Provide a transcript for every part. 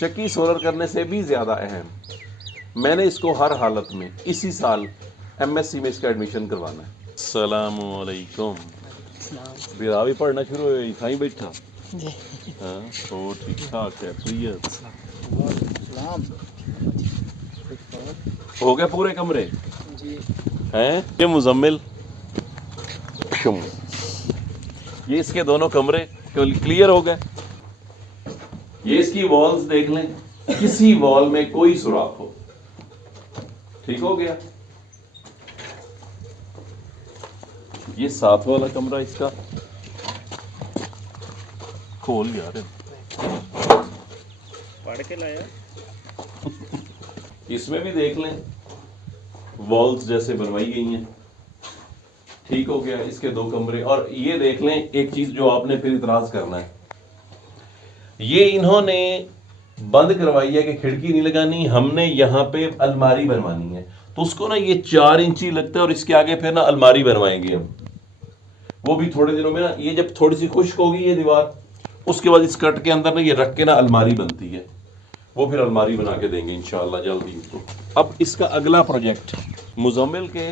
चक्की सोलर करने से भी ज़्यादा अहम। मैंने इसको हर हालत में इसी साल एमएससी में इसका एडमिशन करवाना है। अस्सलामुअलैकुम। बिरा भी पढ़ना शुरू हो गई, खाई बैठा जी। हाँ तो ठीक ठाक है। हो गए पूरे कमरे जी हैं? ये मुजम्मिल, ये इसके दोनों कमरे क्लियर हो गए। ये इसकी वॉल्स देख लें, किसी वॉल में कोई सुराख हो, ठीक हो गया। ये साथ वाला कमरा इसका खोल यार, पढ़ के लाया। इसमें भी देख लें, वॉल्स जैसे बनवाई गई हैं, ठीक हो गया। इसके दो कमरे। और ये देख लें एक चीज जो आपने फिर इतराज करना है, ये इन्होंने बंद करवाई है कि खिड़की नहीं लगानी, हमने यहाँ पे अलमारी बनवानी है। तो उसको ना ये 4 इंची लगता है और इसके आगे फिर ना अलमारी बनवाएंगे हम। वो भी थोड़े दिनों में ना, ये जब थोड़ी सी खुश्क होगी ये दीवार, उसके बाद इस कट के अंदर ना ये रख के ना अलमारी बनती है, वो फिर अलमारी बना के देंगे इंशाल्लाह जल्दी। तो अब इसका अगला प्रोजेक्ट मुजम्मिल के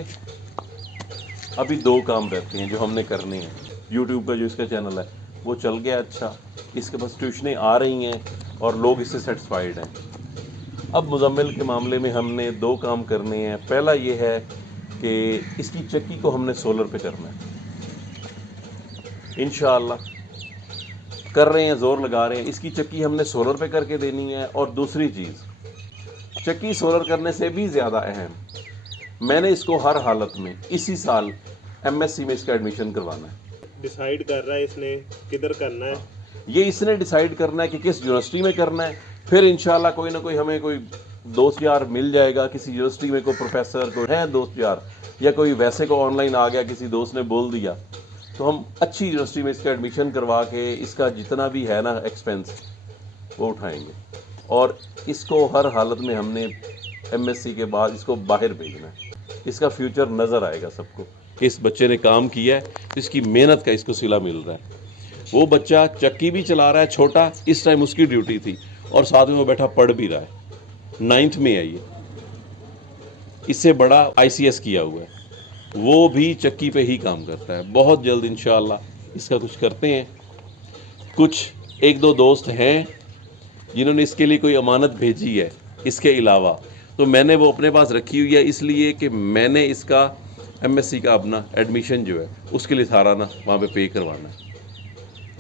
अभी 2 काम रहते हैं जो हमने करने हैं। यूट्यूब का जो इसका चैनल है वो चल गया, अच्छा, इसके पास ट्यूशनें आ रही हैं और लोग इससे सेटिस्फाइड हैं। अब मुजम्मिल के मामले में हमने 2 काम करने हैं। पहला ये है कि इसकी चक्की को हमने सोलर पे करना है, इंशाअल्लाह कर रहे हैं, जोर लगा रहे हैं। इसकी चक्की हमने सोलर पे करके देनी है। और दूसरी चीज़, चक्की सोलर करने से भी ज़्यादा अहम, मैंने इसको हर हालत में इसी साल एमएससी में इसका एडमिशन करवाना है। डिसाइड कर रहा है इसने किधर करना है। ये इसने डिसाइड करना है कि किस यूनिवर्सिटी में करना है। फिर इंशाल्लाह कोई ना कोई हमें कोई दोस्त यार मिल जाएगा किसी यूनिवर्सिटी में, कोई प्रोफेसर कोई है दोस्त यार, या कोई वैसे को ऑनलाइन आ गया, किसी दोस्त ने बोल दिया, तो हम अच्छी यूनिवर्सिटी में इसका एडमिशन करवा के इसका जितना भी है ना एक्सपेंस वो उठाएंगे। और इसको हर हालत में हमने एमएससी के बाद इसको बाहर भेजना है। इसका फ्यूचर नज़र आएगा सबको। इस बच्चे ने काम किया है, इसकी मेहनत का इसको सिला मिल रहा है। वो बच्चा चक्की भी चला रहा है, छोटा, इस टाइम उसकी ड्यूटी थी, और साथ में वो बैठा पढ़ भी रहा है। 9th में है ये, इससे बड़ा ICS किया हुआ है, वो भी चक्की पे ही काम करता है। बहुत जल्द इंशाअल्लाह इसका कुछ करते हैं। कुछ 1-2 दोस्त हैं जिन्होंने इसके लिए कोई अमानत भेजी है इसके अलावा, तो मैंने वो अपने पास रखी हुई है, इसलिए कि मैंने इसका एमएससी का अपना एडमिशन जो है उसके लिए सारा ना वहाँ पे पे करवाना है।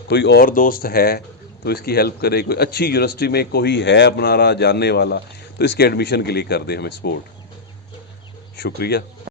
कोई और दोस्त है तो इसकी हेल्प करे, कोई अच्छी यूनिवर्सिटी में कोई है अपना रहा जानने वाला तो इसके एडमिशन के लिए कर दे हमें सपोर्ट। शुक्रिया।